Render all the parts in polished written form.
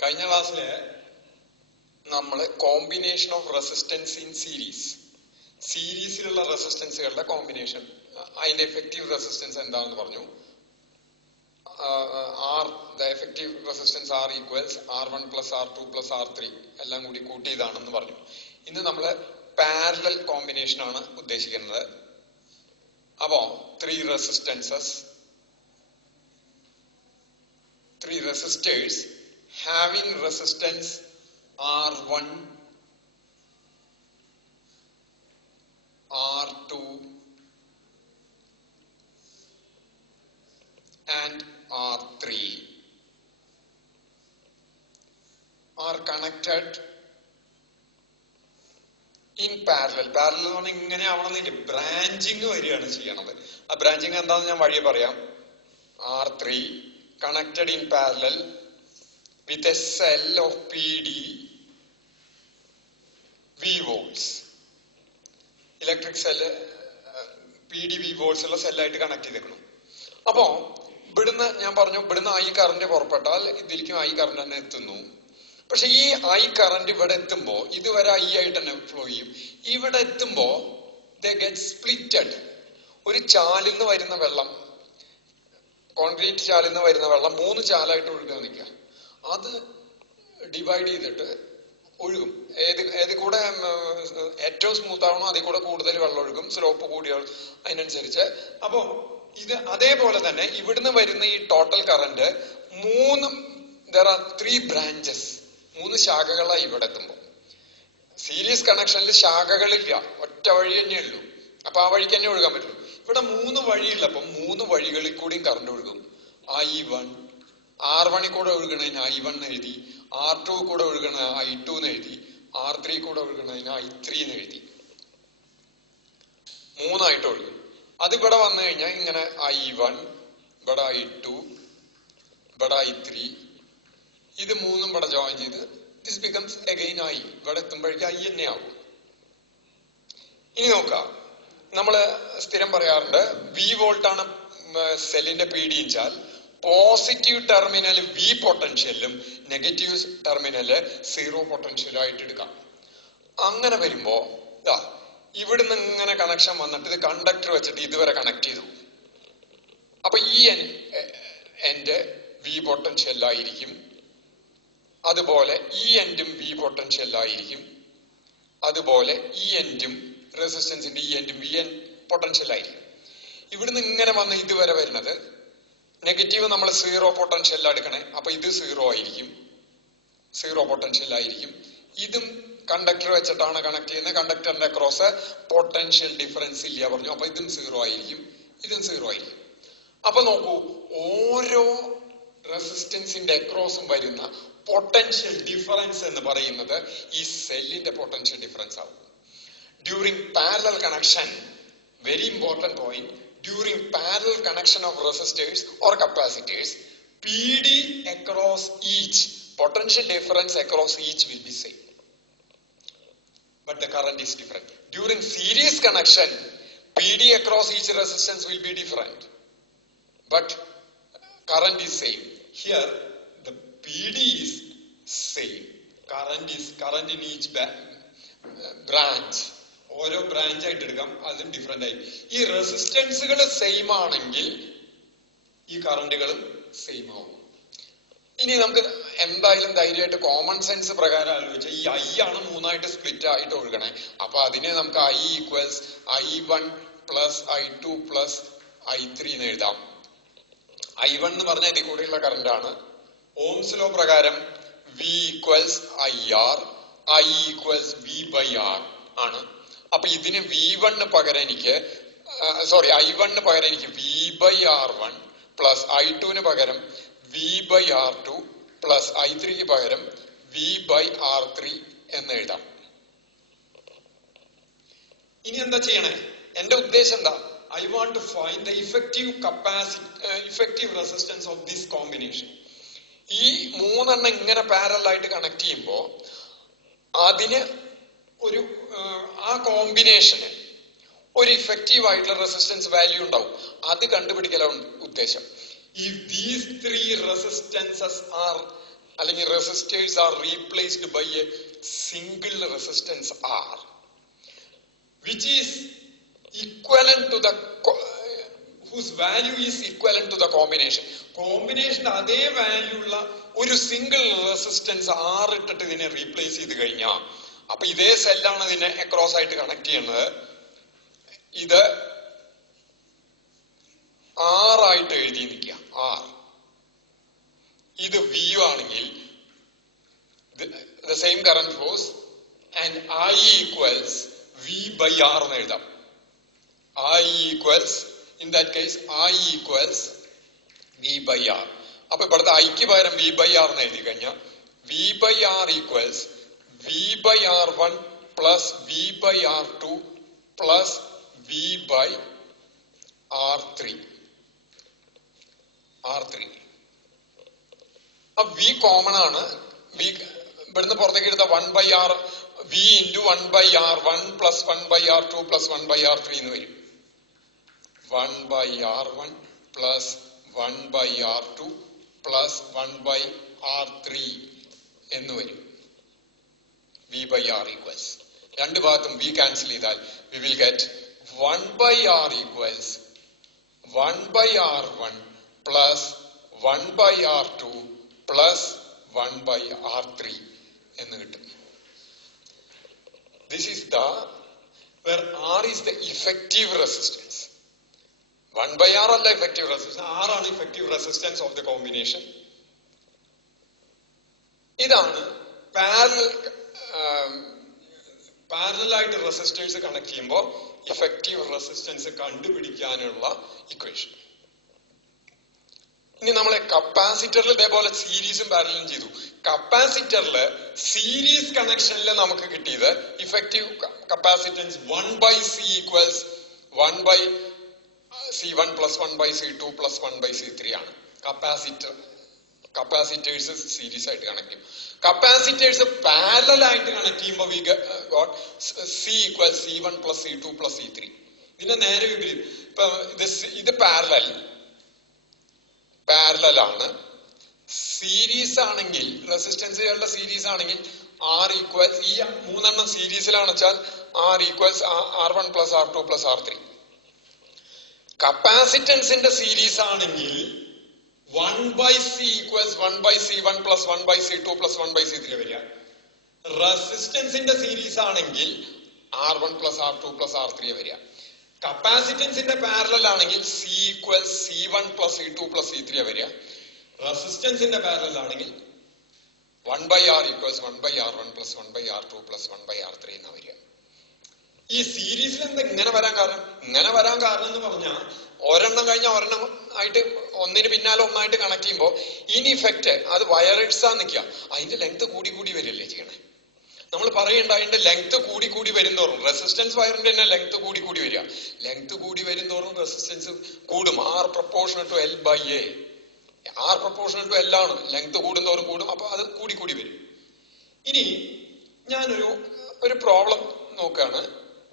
കഴിഞ്ഞ ക്ലാസ്സില് നമ്മൾ കോമ്പിനേഷൻ ഓഫ് റെസിസ്റ്റൻസ് ഇൻ സീരീസിലുള്ള റെസിസ്റ്റൻസുകളുടെ കോമ്പിനേഷൻ, അതിന്റെ എഫക്റ്റീവ് റെസിസ്റ്റൻസ് എന്താണെന്ന് പറഞ്ഞു. the effective resistance R equals R1 plus R2 plus R3 എല്ലാം കൂടി കൂട്ടിയതാണെന്ന് പറഞ്ഞു. ഇന്ന് നമ്മൾ പാരലൽ കോമ്പിനേഷൻ ആണ് ഉദ്ദേശിക്കുന്നത്. അപ്പോ three resistors having resistance R1, R2 and R3 are connected in parallel. Parallel എന്ന് പറഞ്ഞാൽ ഇങ്ങനെ ആവണമെന്നില്ല, ബ്രാഞ്ചിങ് വരികയാണ് ചെയ്യണത്. ആ ബ്രാഞ്ചിങ് എന്താണെന്ന് ഞാൻ വഴിയെ പറയാം. R3 connected in parallel with a cell of PD V volts. Electric cell PD V volts ഉള്ള സെല്ലായിട്ട് കണക്ട് ചെയ്തേക്കണം. അപ്പോ ഇവിടുന്ന് ഞാൻ പറഞ്ഞു, ഇവിടുന്ന് I കറന്റ് പുറപ്പെട്ടാൽ ഇതിലേക്കും I കറന്റ് തന്നെ എത്തുന്നു. പക്ഷെ ഈ I കറന്റ് ഇവിടെ എത്തുമ്പോ ഇതുവരെ I ആയിട്ട് തന്നെ ഫ്ലോ ചെയ്യും. ഇവിടെ എത്തുമ്പോ they get splitted. ഒരു ചാലിൽ നിന്ന് വരുന്ന വെള്ളം, കോൺക്രീറ്റ് ചാലിൽ നിന്ന് വരുന്ന വെള്ളം 3 ചാലായിട്ട് ഒഴുകാൻ നിൽക്കുക. അത് ഡിവൈഡ് ചെയ്തിട്ട് ഒഴുകും. ഏത് കൂടെ ഏറ്റവും സ്മൂത്ത് ആവണോ അതിൽ കൂടെ കൂടുതൽ വെള്ളം ഒഴുകും, സ്ലോപ്പ് കൂടിയ അതിനനുസരിച്ച്. അപ്പോ ഇത് അതേപോലെ തന്നെ ഇവിടുന്ന് വരുന്ന ഈ total current there are 3 branches, 3 ശാഖകളായി ഇവിടെ എത്തുമ്പോ. സീരീസ് കണക്ഷനിൽ ശാഖകളില്ല, ഒറ്റ വഴി തന്നെ ഉള്ളൂ. അപ്പൊ ആ വഴിക്ക് തന്നെ ഒഴുകാൻ പറ്റുള്ളൂ. ഇവിടെ 3 വഴിയുള്ളപ്പം 3 വഴികളിൽ കൂടിയും കറണ്ട് ഒഴുകും. I1 R1 കൂടെ ഒഴുകണതിന് I1 എഴുതി, R2 കൂടെ ഒഴുകണ I2 എഴുതി, R3 കൂടെ ഒഴുകണതിന് I3 എഴുതി. 3 ആയിട്ട് ഒഴുകും. അത് ഇവിടെ വന്നു കഴിഞ്ഞാൽ ഇങ്ങനെ I1, ഇവിടെ I2, ഇവിടെ I3, ഇത് 3 ഇവിടെ ജോയിൻ ചെയ്ത് ദിസ് ബിക്കംസ് അഗൈൻ I. ഇവിടെ എത്തുമ്പോഴേക്കും I തന്നെ ആവും. ഇനി നോക്കാം, നമ്മള് സ്ഥിരം പറയാറുണ്ട് V വോൾട്ടാണ് സെല്ലിന്റെ PD വെച്ചാൽ പോസിറ്റീവ് ടെർമിനൽ V പൊട്ടൻഷ്യലും നെഗറ്റീവ് ടെർമിനല് 0 പൊട്ടൻഷ്യലും ആയിട്ട് എടുക്കാം. അങ്ങനെ വരുമ്പോ ഇവിടുന്ന് ഇങ്ങനെ കണക്ഷൻ വന്നിട്ട് ഇത് കണ്ടക്ടർ വെച്ചിട്ട് ഇതുവരെ കണക്ട് ചെയ്തു. അപ്പൊ ഈ എൻഡ് V പൊട്ടൻഷ്യലായിരിക്കും, അതുപോലെ ഈ എൻഡും V പൊട്ടൻഷ്യലായിരിക്കും, അതുപോലെ ഈ എൻഡും റെസിസ്റ്റൻസിന്റെ ഈ എൻഡും V പൊട്ടൻഷ്യലായിരിക്കും. ഇവിടുന്ന് ഇങ്ങനെ വന്ന് ഇതുവരെ വരുന്നത് നെഗറ്റീവ് നമ്മൾ 0 പൊട്ടൻഷ്യൽ എടുക്കണേ. അപ്പൊ ഇത് 0 ആയിരിക്കും, 0 പൊട്ടൻഷ്യൽ ആയിരിക്കും. ഇതും കണ്ടക്ടർ വെച്ചിട്ടാണ് കണക്ട് ചെയ്യുന്നത്. കണ്ടക്ടറിന്റെ അക്രോസ് പൊട്ടൻഷ്യൽ ഡിഫറൻസ് ഇല്ല പറഞ്ഞു. അപ്പൊ ഇതും 0 ആയിരിക്കും, ഇതും 0 ആയിരിക്കും. അപ്പൊ നോക്കൂ, ഓരോ റെസിസ്റ്റൻസിന്റെ അക്രോസും വരുന്ന പൊട്ടൻഷ്യൽ ഡിഫറൻസ് എന്ന് പറയുന്നത് ഈ സെല്ലിന്റെ പൊട്ടൻഷ്യൽ ഡിഫറൻസ് ആവും. During parallel connection, very important point, during parallel connection of resistors or capacitors, PD across each, potential difference across each will be same, but the current is different. During series connection, PD across each resistance will be different, but current is same. Here the PD is same, current in each branch, ഓരോ branch ആയിട്ട് എടുക്കാം, അതും different ആയി. ഈ റെസിസ്റ്റൻസുകൾ same ആണെങ്കിൽ ഈ കറണ്ടുകളും same ആവും. ഇനി നമുക്ക് എന്തായാലും ധൈര്യമായിട്ട് കോമൺ സെൻസ് പ്രകാരം ആലോചിച്ചാൽ ഈ I ആണ് 3 ആയിട്ട് സ്പ്ലിറ്റ് ആയിട്ട് ഒഴുകണേ. അപ്പൊ അതിനെ നമുക്ക് I equals I1 plus I2 plus I3 എന്ന് എഴുതാം. I1 എന്ന് പറഞ്ഞാൽ ഇതിൽ കൂടെയുള്ള കറണ്ട് ആണ്. ഓംസ് ലോ പ്രകാരം V equals IR, I equals V by R ആണ്. അപ്പൊ ഇതിന് V1 പകരം എനിക്ക് I1 പകരം എനിക്ക് V by R1 plus I2 പകരം V by R2 plus I3 പകരം V ബൈ R3 എന്ന് എഴുതാം. ഇനി എന്താ ചെയ്യണേ? എന്റെ ഉദ്ദേശം എന്താ? I want to find the effective resistance of this combination. ഈ 3 ഇങ്ങനെ പാരലൽ ആയിട്ട് കണക്ട് ചെയ്യുമ്പോ അതിന് ഒരു ആ കോമ്പിനേഷന് ഒരു ഇഫക്റ്റീവ് ആയിട്ടുള്ള റെസിസ്റ്റൻസ് വാല്യൂ ഉണ്ടാവും. അത് കണ്ടുപിടിക്കലാണ് ഉദ്ദേശം. If these 3 resistances are അല്ലെങ്കിൽ resistors are replaced by a single resistance R which is equivalent to the whose value is equivalent to the combination. കോമ്പിനേഷന്റെ അതേ വാല്യൂ ഉള്ള ഒരു സിംഗിൾ റെസിസ്റ്റൻസ് ആർ ഇട്ടിട്ട് ഇതിനെ റീപ്ലേസ് ചെയ്ത് കഴിഞ്ഞാൽ അപ്പൊ ഇതേ സെല്ലാണ് ഇതിനെ അക്രോസ് ആയിട്ട് കണക്ട് ചെയ്യുന്നത്. ഇത് ആറായിട്ട് എഴുതി നിൽക്കുക. ആർ ഇത് വി ആണെങ്കിൽ the same current flows and I equals V by R എന്ന് എഴുതാം. I equals, in that case, I equals V by R. അപ്പൊ ഇവിടുത്തെ ഐക്ക് പകരം V by R എന്ന് എഴുതി കഴിഞ്ഞാൽ V by R equals V by R1 plus V by R2 plus V by R3. അപ്പൊ V കോമൺ ആണ്. V ഇവിടുന്ന് പുറത്തേക്ക് എടുത്ത 1 by R V into 1 by R1 plus 1 by R2 plus 1 by R3 എന്ന് വരും. 1 by R1 plus 1 by R2 plus 1 by R3 എന്ന് വരും. V by R equals, രണ്ട് ഭാഗത്തും V cancel ചെയ്താൽ we will get 1 by R equals 1 by R1 plus 1 by R2 plus 1 by R3 എന്ന് കിട്ടും. This is the where R is the effective resistance. 1 by R അല്ല effective resistance. R ആണ് effective resistance of the combination. ഇതാണ് parallel ആയിട്ട് resistors connect ചെയ്യുമ്പോൾ effective resistance കണ്ടുപിടിക്കാനുള്ള equation. ഇനി നമ്മളെ കപ്പാസിറ്ററിൽ ഇതേപോലെ സീരീസും പാരലും ചെയ്തു. കപ്പാസിറ്ററിൽ സീരീസ് കണക്ഷനിൽ നമുക്ക് കിട്ടിയത് effective capacitance 1 by C equals 1 by C1 plus 1 by C2 plus 1 by C3 ആണ്. കപ്പാസിറ്റേഴ്സ് സീരീസ് ആയിട്ട് കണക്ട് ചെയ്യും. കപ്പാസിറ്റേഴ്സ് പാരലൽ ആയിട്ട് കണക്ട് ചെയ്യുമ്പോൾ we got C equals C1 plus C2 plus C3. ഇതിന്റെ നേരെ വിപരീതം. ഇപ്പൊ ഇത് പാരലൽ ആണ്. സീരീസ് ആണെങ്കിൽ റെസിസ്റ്റൻസുകളുടെ സീരീസ് ആണെങ്കിൽ R equals, ഈ മൂന്നെണ്ണം സീരീസിലാണ് വെച്ചാൽ R equals R1 plus R2 plus R3. കപ്പാസിറ്റൻസിന്റെ സീരീസ് ആണെങ്കിൽ 1 by C equals 1 by C1 plus 1 by C2 plus 1 by C3 വരിക. റെസിസ്റ്റൻസിന്റെ സീരീസ് ആണെങ്കിൽ R1 plus R2 plus R3 വരിക. കപ്പാസിറ്റൻസിന്റെ പാരലൽ ആണെങ്കിൽ C equals C1 plus C2 plus C3 വരിക. റെസിസ്റ്റൻസിന്റെ പാരലൽ ആണെങ്കിൽ 1 by R equals 1 by R1 plus 1 by R2 plus 1 by R3 എന്നാ വരിക. ഈ സീരീസിൽ എന്താ ഇങ്ങനെ വരാൻ കാരണം? ഇങ്ങനെ വരാൻ കാരണം എന്ന് പറഞ്ഞാൽ ഒരെണ്ണം കഴിഞ്ഞാൽ ഒരെണ്ണം ആയിട്ട് ഒന്നിന് പിന്നാലെ ഒന്നായിട്ട് കണക്ട് ചെയ്യുമ്പോൾ ഇൻ ഇഫക്റ്റ് അത് വയറിഡ്സാ നിൽക്കുക. അതിന്റെ ലെങ്ത് കൂടി വരില്ലേ ചെയ്യണേ. നമ്മൾ പറയണ്ട അതിന്റെ ലെങ്ത് കൂടി വരുന്തോറും റെസിസ്റ്റൻസ് വയറിന്റെ തന്നെ ലെങ്ത് കൂടി വരിക. ലെങ്ത് കൂടി വരുന്തോറും റെസിസ്റ്റൻസ് കൂടും. R proportional to L by A. R proportional to L ആണ്. ലെങ്ത് കൂടുന്തോറും കൂടും. അപ്പൊ അത് കൂടി വരും. ഇനി ഞാനൊരു പ്രോബ്ലം നോക്കുകയാണ്.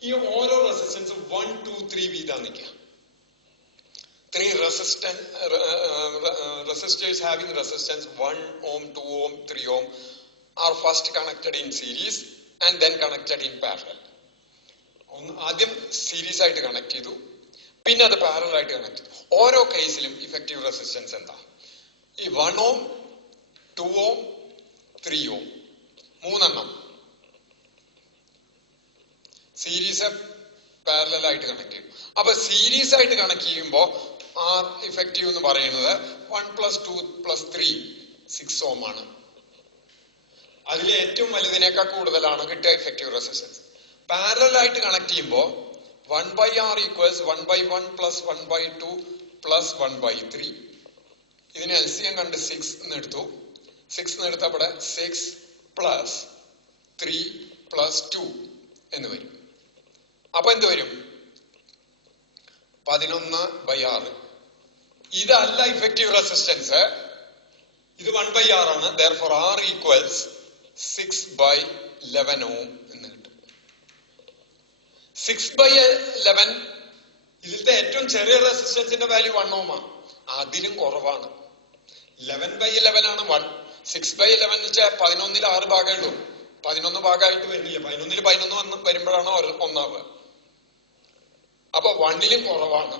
ഈ ഓരോ റെസിസ്റ്റൻസും 1, 2, 3 വീതാ നിൽക്കുക. 3 resistors having resistance 1 ohm, 2 ohm, 3 ohm are first connected in series and then connected in parallel. ആദ്യം സീരീസ് ആയിട്ട് കണക്ട് ചെയ്തു, പിന്നെ അത് പാരലൽ ആയിട്ട് കണക്ട് ചെയ്തു. ഓരോ കേസിലും ഇഫക്റ്റീവ് റെസിസ്റ്റൻസ് എന്താ? ഈ 1 ohm, 2 ohm, 3 ohm മൂന്നെണ്ണം സീരീസ് പാരലൽ ആയിട്ട് കണക്ട് ചെയ്യും. അപ്പൊ സീരീസ് ആയിട്ട് കണക്ട് ചെയ്യുമ്പോൾ ആർ ഇഫക്റ്റീവ് എന്ന് പറയുന്നത് 1 plus 2 plus 3 6 ohm ആണ്. അതിലെ ഏറ്റവും വലുതിനേക്കാൾ കൂടുതലാണ് കിട്ടിയ ഇഫക്റ്റീവ് റെസിസ്റ്റൻസ്. പാരലൽ ആയിട്ട് കണക്ട് ചെയ്യുമ്പോൾ 1 by R equals 1 by 1 plus 1 by 2 plus 1 by 3. ഇതിന് LCM കണ്ട് 6 എന്ന് എടുത്തു. 6 എന്ന് എടുത്തപ്പോൾ 6 plus 3 plus 2 എന്ന് വരും. അപ്പൊ എന്ത് വരും? 11 by 6. ഇതല്ല ഇഫക്റ്റീവ് റെസിസ്റ്റൻസ്, ഇത് 1 by R ആണ്. therefore R equals 6 by 11 ohm എന്ന് കിട്ടും. 6 by 11 ഇതിലത്തെ ഏറ്റവും ചെറിയ റെസിസ്റ്റൻസിന്റെ വാല്യൂ 1 ohm ആണ്. അതിലും കുറവാണ്. 11 by 11 ആണ് 1. 6/11 എന്ന് വെച്ചാൽ 11ൽ 6 ഭാഗമേ ഉള്ളൂ. 11 ഭാഗമായിട്ട് വരുന്നില്ല. 11ൽ 11 വരുമ്പോഴാണ് ഒന്നാവുക. അപ്പൊ 1ലും കുറവാണ്.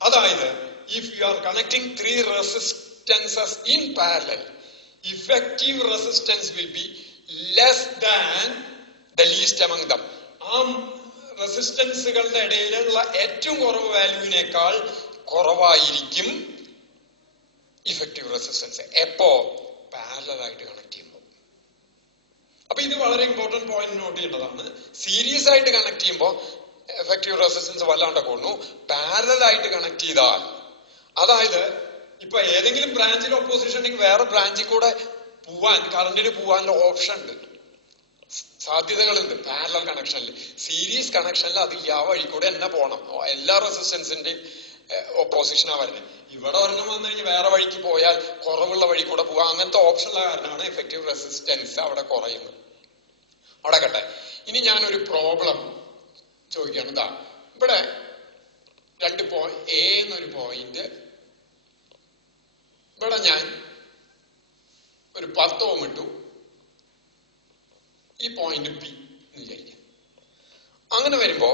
അതായത് if you are connecting 3 resistances in parallel, effective resistance will be less than the least among them. ആ റെസിസ്റ്റൻസുകളുടെ ഇടയിലുള്ള ഏറ്റവും കുറവ് വാല്യൂവിനേക്കാൾ കുറവായിരിക്കും ഇഫക്റ്റീവ് റെസിസ്റ്റൻസ്. എപ്പോ? പാരലൽ ആയിട്ട് കണക്ട് ചെയ്യുമ്പോൾ. അപ്പൊ ഇത് വളരെ ഇമ്പോർട്ടന്റ് പോയിന്റ് നോട്ട് ചെയ്യേണ്ടതാണ്. സീരീസ് ആയിട്ട് കണക്ട് ചെയ്യുമ്പോൾ എഫക്റ്റീവ് റെസിസ്റ്റൻസ് വല്ലാണ്ട് കൂടുന്നു. പാരലൽ ആയിട്ട് കണക്ട് ചെയ്താൽ, അതായത് ഇപ്പൊ ഏതെങ്കിലും ബ്രാഞ്ചിൽ ഓപ്പോസിഷൻ ഉണ്ടെങ്കിൽ വേറെ ബ്രാഞ്ചിൽ കൂടെ പോവാൻ, കറണ്ടിന് പോവാനുള്ള ഓപ്ഷൻ ഉണ്ട്, സാധ്യതകളുണ്ട് പാരലൽ കണക്ഷനിൽ. സീരീസ് കണക്ഷനിൽ അത് ആ വഴി കൂടെ തന്നെ പോകണം. എല്ലാ റെസിസ്റ്റൻസിന്റെയും ഓപ്പോസിഷനാ വരുന്നത്. ഇവിടെ ഒരെണ്ണം വന്നു കഴിഞ്ഞാൽ വേറെ വഴിക്ക് പോയാൽ കുറവുള്ള വഴി കൂടെ പോവാം. അങ്ങനത്തെ ഓപ്ഷനുള്ള കാരണമാണ് എഫക്റ്റീവ് റെസിസ്റ്റൻസ് അവിടെ കുറയുന്നത്. അവിടെ കട്ടെ. ഇനി ഞാനൊരു പ്രോബ്ലം ചോദിക്കുകയാണ്. ഇതാ ഇവിടെ എ എന്നൊരു പോയിന്റ്, ഇവിടെ ഞാൻ ഒരു 10 ഓം ഇട്ടു. ഈ പോയിന്റ് ബി എന്ന് വിചാരിക്കാം. അങ്ങനെ വരുമ്പോ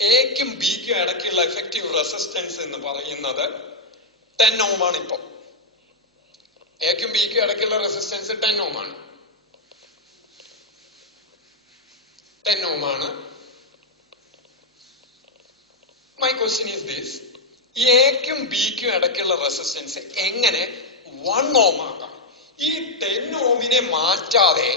എക്കും ബിക്കും ഇടയ്ക്കുള്ള എഫക്റ്റീവ് റെസിസ്റ്റൻസ് എന്ന് പറയുന്നത് 10 ഓം ആണ്. ഇപ്പൊ എക്കും ബിക്കും ഇടയ്ക്കുള്ള റെസിസ്റ്റൻസ് 10 ഓം ആണ്. 10 ഓം ആണ്. മൈ ക്വസ്റ്റ്യൻ ഈസ് ദിസ്: എക്കും ബിക്കും ഇടയ്ക്കുള്ള റെസിസ്റ്റൻസ് എങ്ങനെ 1 ഓം ആക്കാം? ഈ 10 ഓമിനെ മാറ്റാതെ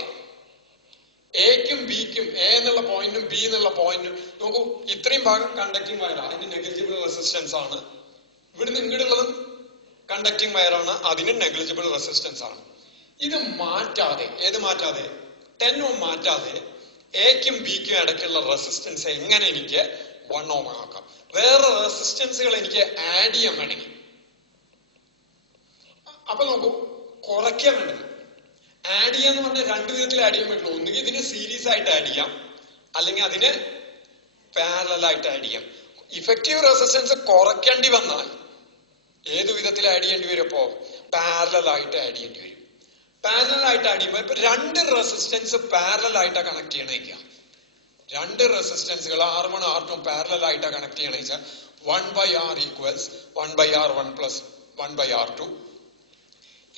എക്കും ബിക്കും, എ എന്നുള്ള പോയിന്റും ബി എന്നുള്ള പോയിന്റും, നോക്കൂ, ഇത്രയും ഭാഗം കണ്ടക്ടിങ് വയറാണ്, അതിന് നെഗ്ലിജിബിൾ റെസിസ്റ്റൻസ് ആണ്. ഇവിടുന്ന് ഇങ്ങോട്ടുള്ളതും കണ്ടക്ടിങ് വയറാണ്, അതിന് നെഗ്ലിജിബിൾ റെസിസ്റ്റൻസ് ആണ്. ഇത് മാറ്റാതെ, ഏത് മാറ്റാതെ? 10 ഓം മാറ്റാതെ എക്കും ബിക്കും ഇടയ്ക്കുള്ള റെസിസ്റ്റൻസ് എങ്ങനെ എനിക്ക് 1 ഓം ആക്കാം? വേറെ റെസിസ്റ്റൻസുകൾ എനിക്ക് ആഡ് ചെയ്യാൻ വേണമെങ്കിൽ, അപ്പൊ നോക്കൂ, കുറയ്ക്കാൻ വേണ്ടത് ആഡ് ചെയ്യാന്ന് പറഞ്ഞാൽ 2 വിധത്തിൽ ആഡ് ചെയ്യാൻ പറ്റുള്ളൂ. ഒന്നുകിൽ ഇതിന് സീരീസ് ആയിട്ട് ആഡ് ചെയ്യാം, അല്ലെങ്കിൽ അതിന് പാരലൽ ആയിട്ട് ആഡ് ചെയ്യാം. ഇഫക്റ്റീവ് റെസിസ്റ്റൻസ് കുറയ്ക്കേണ്ടി വന്നാൽ ഏതു വിധത്തിൽ ആഡ് ചെയ്യേണ്ടി വരും? അപ്പോ പാരലൽ ആയിട്ട് ആഡ് ചെയ്യേണ്ടി വരും. പാരലൽ ആയിട്ട് ആഡ് ചെയ്യുമ്പോൾ ഇപ്പൊ 2 റെസിസ്റ്റൻസ് പാരലൽ ആയിട്ടാ കണക്ട് ചെയ്യണേക്കാം. 2 റെസിസ്റ്റൻസുകൾ R1 R2 പാരലൽ ആയിട്ടാ കണക്ട് ചെയ്യണ വെച്ചാൽ 1/R equals 1/R1 plus 1/R2.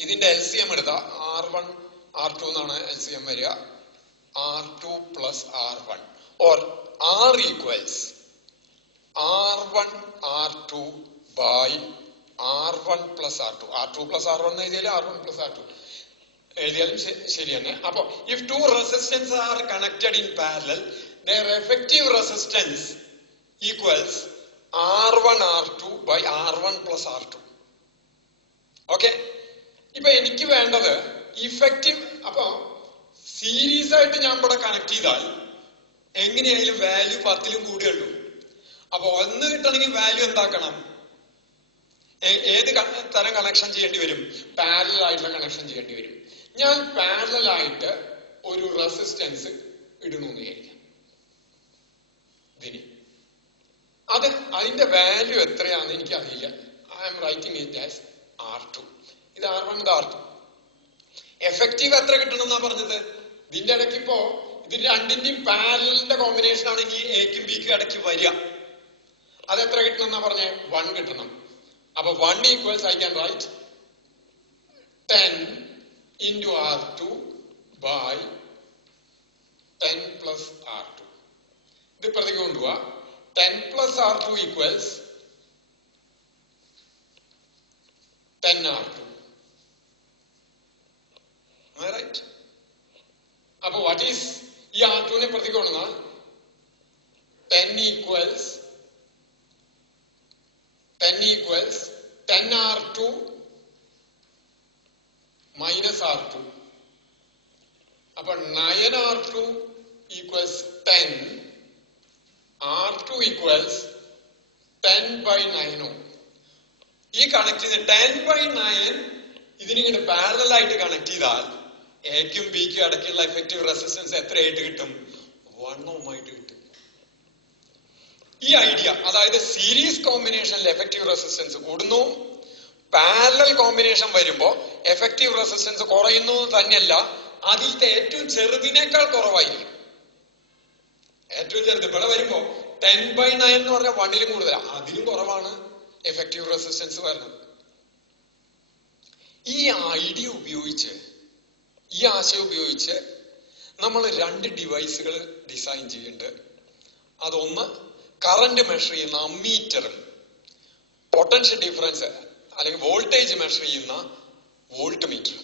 ഇതിന്റെ LCM എടുത്താ R1 R2 എന്നാണ് LCM വരിക. R2 plus R1 or R equals R1 R2 by R1 plus R2. R2 plus R1 എഴുതിയാലും R1 plus R2 എഴുതിയാലും ശരി തന്നെ. അപ്പൊ if 2 resistors are connected in parallel, their effective resistance equals R1 R2 by R1 plus R2. Okay, ഇപ്പൊ എനിക്ക് വേണ്ടത് effective. അപ്പൊ series ആയിട്ട് ഞാൻ ഇവിടെ കണക്ട് ചെയ്താൽ എങ്ങനെയായാലും വാല്യൂ 10ലും കൂടിയുള്ളൂ. അപ്പൊ 1 കിട്ടണമെങ്കിൽ വാല്യൂ എന്താക്കണം? ഏത് തരം കണക്ഷൻ ചെയ്യേണ്ടി വരും? പാരലൽ ആയിട്ടുള്ള കണക്ഷൻ ചെയ്യേണ്ടി വരും. ഞാൻ പാരലൽ ആയിട്ട് ഒരു റെസിസ്റ്റൻസ് ഇടുന്നു എന്ന് വിചാരിക്കാം. അതിന്റെ വാല്യൂ എത്രയാണെന്ന് എനിക്കറിയില്ല. I M writing it as R2. ഇത് R1, ഇത് R2. എഫക്റ്റീവ് എത്ര കിട്ടണം എന്നാ പറഞ്ഞത്? ഇതിന്റെ ഇടയ്ക്ക് ഇപ്പോ ഇത് രണ്ടിന്റെയും പാരലലിന്റെ കോമ്പിനേഷൻ ആണെങ്കിൽ എക്കും ബിക്കും ഇടയ്ക്ക് വരിക. അതെത്ര കിട്ടണം എന്നാ പറഞ്ഞേ? 1 കിട്ടണം. അപ്പൊ 1 equals I can write 10 into R2 by 10 plus R2. ഇത് പ്രതിക്ക് കൊണ്ടുപോവാ. 10 plus R2 equals 10 R2. Am I right? അപ്പൊ വാട്ട് ഈസ് ഈ R2നെ പ്രതിക്ക് കൊണ്ടുവന്നാൽ 10 equals 10 R2 minus R2. അപ്പൊ 9 R2 equals 10. R2 equals 10 by 9. ഈ കണക്ട് ചെയ്ത് 10 by 9 ഇതിനിങ്ങനെ പാരലൽ ആയിട്ട് കണക്ട് ചെയ്താൽ എക്കും ബിക്കും ഇടയ്ക്കുള്ള എഫക്റ്റീവ് റെസിസ്റ്റൻസ് എത്രയായിട്ട് കിട്ടും? 1 ohm ആയിട്ട് കിട്ടും. ഈ ഐഡിയ, അതായത് സീരീസ് കോമ്പിനേഷനിൽ എഫക്റ്റീവ് റെസിസ്റ്റൻസ് കൂടുന്നു, പാരലൽ കോമ്പിനേഷൻ വരുമ്പോ എഫക്റ്റീവ് റെസിസ്റ്റൻസ് കുറയുന്നു തന്നെയല്ല, അതിലത്തെ ഏറ്റവും ചെറുതിനേക്കാൾ കുറവായിരിക്കും. ഏറ്റവും ചെറുത് ഇവിടെ വരുമ്പോ 10/9 എന്ന് പറഞ്ഞാൽ 1-ലും കൂടുതലാണ്, അതിലും കുറവാണ് എഫക്റ്റീവ് റെസിസ്റ്റൻസ് വരുന്നത്. ഈ ഐഡിയ ഉപയോഗിച്ച്, ഈ ആശയം ഉപയോഗിച്ച് നമ്മൾ 2 ഡിവൈസുകൾ ഡിസൈൻ ചെയ്യുന്നുണ്ട്. അതൊന്ന് കറന്റ് മെഷർ ചെയ്യുന്ന അമ്മീറ്ററും, പൊട്ടൻഷ്യൽ ഡിഫറൻസ് അല്ലെങ്കിൽ വോൾട്ടേജ് മെഷർ ചെയ്യുന്ന വോൾട്ട് മീറ്റർ.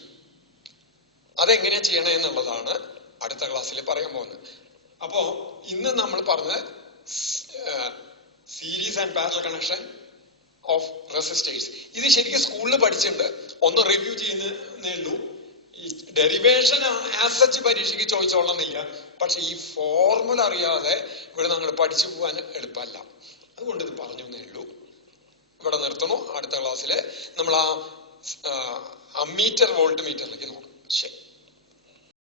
അതെങ്ങനെയാ ചെയ്യണേ എന്നുള്ളതാണ് അടുത്ത ക്ലാസ്സിൽ പറയാൻ പോകുന്നത്. അപ്പോ ഇന്ന് നമ്മൾ പറഞ്ഞ series and parallel connection of resistors, ഇത് ശരിക്കും സ്കൂളിൽ പഠിച്ചിട്ടുണ്ട്. ഒന്ന് റിവ്യൂ ചെയ്യുന്നേ ഉള്ളൂ. ഈ ഡെറിവേഷൻ ആസ് സച്ച് പരീക്ഷയ്ക്ക് ചോദിച്ചോളന്നില്ല. പക്ഷെ ഈ ഫോർമുല അറിയാതെ ഇവിടെ നമ്മൾ പഠിച്ചു പോകാൻ എളുപ്പമല്ല. അതുകൊണ്ട് ഇത് പറഞ്ഞു എന്നേ ഉള്ളൂ. ഇവിടെ നിർത്തണു. അടുത്ത ക്ലാസ്സിൽ നമ്മൾ ആ അമ്മീറ്റർ വോൾട്ട് മീറ്ററിലേക്ക് നോക്കാം. ശരി.